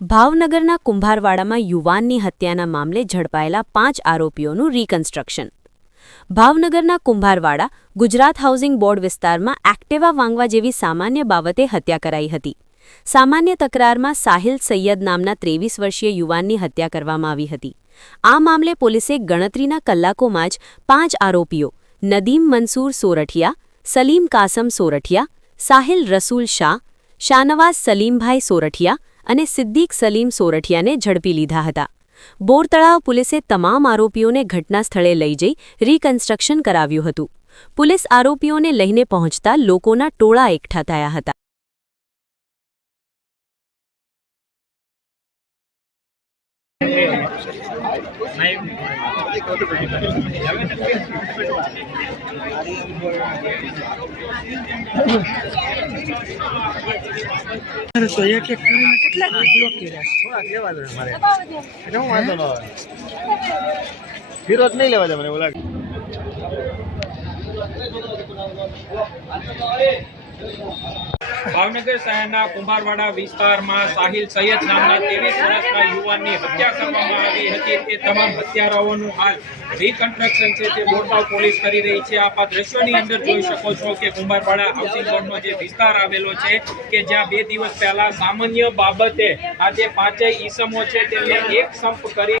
ભાવનગરના કુંભારવાડામાં યુવાનની હત્યાના મામલે ઝડપાયેલા પાંચ આરોપીઓનું રીકન્સ્ટ્રક્શન ભાવનગરના કુંભારવાડા ગુજરાત હાઉસિંગ બોર્ડ વિસ્તારમાં એક્ટેવા વાંગવા જેવી સામાન્ય બાબતે હત્યા કરાઈ હતી. સામાન્ય તકરારમાં સાહિલ સૈયદ નામના ત્રેવીસ વર્ષીય યુવાનની હત્યા કરવામાં આવી હતી. આ મામલે પોલીસે ગણતરીના કલાકોમાં જ પાંચ આરોપીઓ, નદીમ મંસૂર સોરઠિયા, સલીમ કાસમ સોરઠિયા, સાહિલ રસૂલ શાહ, શાનવાઝ સલીમભાઈ સોરઠિયા અને સિદ્દીક સલીમ સોરઠિયાને ઝડપી લીધા હતા. બોરતળાવ પોલીસે તમામ આરોપીઓને ઘટના સ્થળે લઈ જઈ રીકન્સ્ટ્રક્શન કરાવ્યું હતું. પોલીસ આરોપીઓને લઈને પહોંચતા લોકોના ટોળા એકઠા થયા હતા. તો એક એક કરીને કેટલા કિલો કર્યા વિરોધ નહીં લેવા દે મને લાગે. ભાવનગર શહેરના કુંભારવાડા વિસ્તારમાં સાહિલ સૈયદ નામના ત્રેવીસ વર્ષના યુવાનની હત્યા કરવામાં આવી હતી તે તમામ હત્યારાઓનું હાલ રિકન્સ્ટ્રક્શન છે તે બોરતાવ પોલીસ કરી રહી છે આપ આ દ્રશ્યોની અંદર જોઈ શકો છો કે કુંભારવાડા હાઉસિંગ બોર્ડનો જે વિસ્તાર આવેલો છે કે જ્યાં બે દિવસ પહેલા સામાન્ય બાબતે આ જે પાંચેય ઈસમો છે તેમને એક સંપ કરી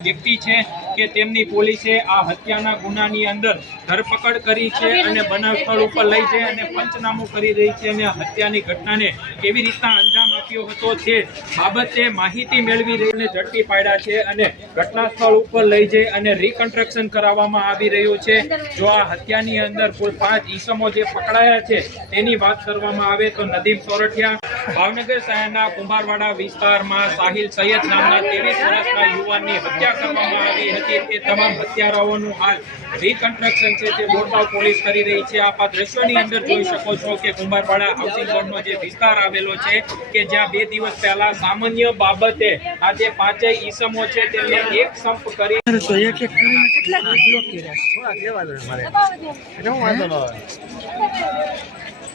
વ્યક્તિ છે કે તેમની પોલીસે આ હત્યાના ગુનાની અંદર ધરપકડ કરી છે અને બનાવ સ્થળ ઉપર લઈ છે અને પંચનામું કરી રહી છે અને હત્યાની ઘટનાને કેવી રીતના અંજામ આપ્યો હતો તે બાબતે માહિતી મેળવી રહીને ઝડપી પાડ્યા છે અને ઘટના સ્થળ ઉપર લઈ જઈ અને રિકન્સ્ટ્રક્શન કરાવવામાં આવી રહ્યું છે. જો આ હત્યાની અંદર કુલ પાંચ ઈસમો જે પકડાયા છે તેની વાત કરવામાં આવે તો નદીમ સોરઠિયા ભાવનગર શહેરના કુંભારવાડા વિસ્તારમાં સાહિલ સૈયદ નામના ત્રેવીસ વર્ષના યુવાનની હત્યા કરવામાં આવી હતી. તે તમામ હત્યારાઓનું હાલ રિકન્સ્ટ્રક્શન છે. તે બોરતાવ પોલીસ કરી રહી છે. આપ આ દ્રશ્યોની અંદર જોઈ શકો છો કે કુંભારવાડા હાઉસિંગ બોર્ડનો જે વિસ્તાર આવેલો છે કે જ્યાં બે દિવસ પહેલા સામાન્ય બાબતે આ જે પાંચેય ઈસમો છે તેમને એક સંપ કરી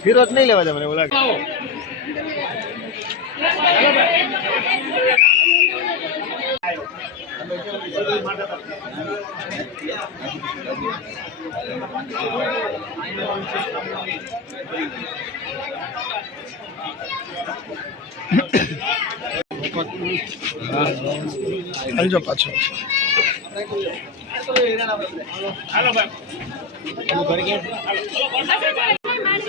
વિરોધ નહીં લેવા દે મને 아, 알죠 빠쳐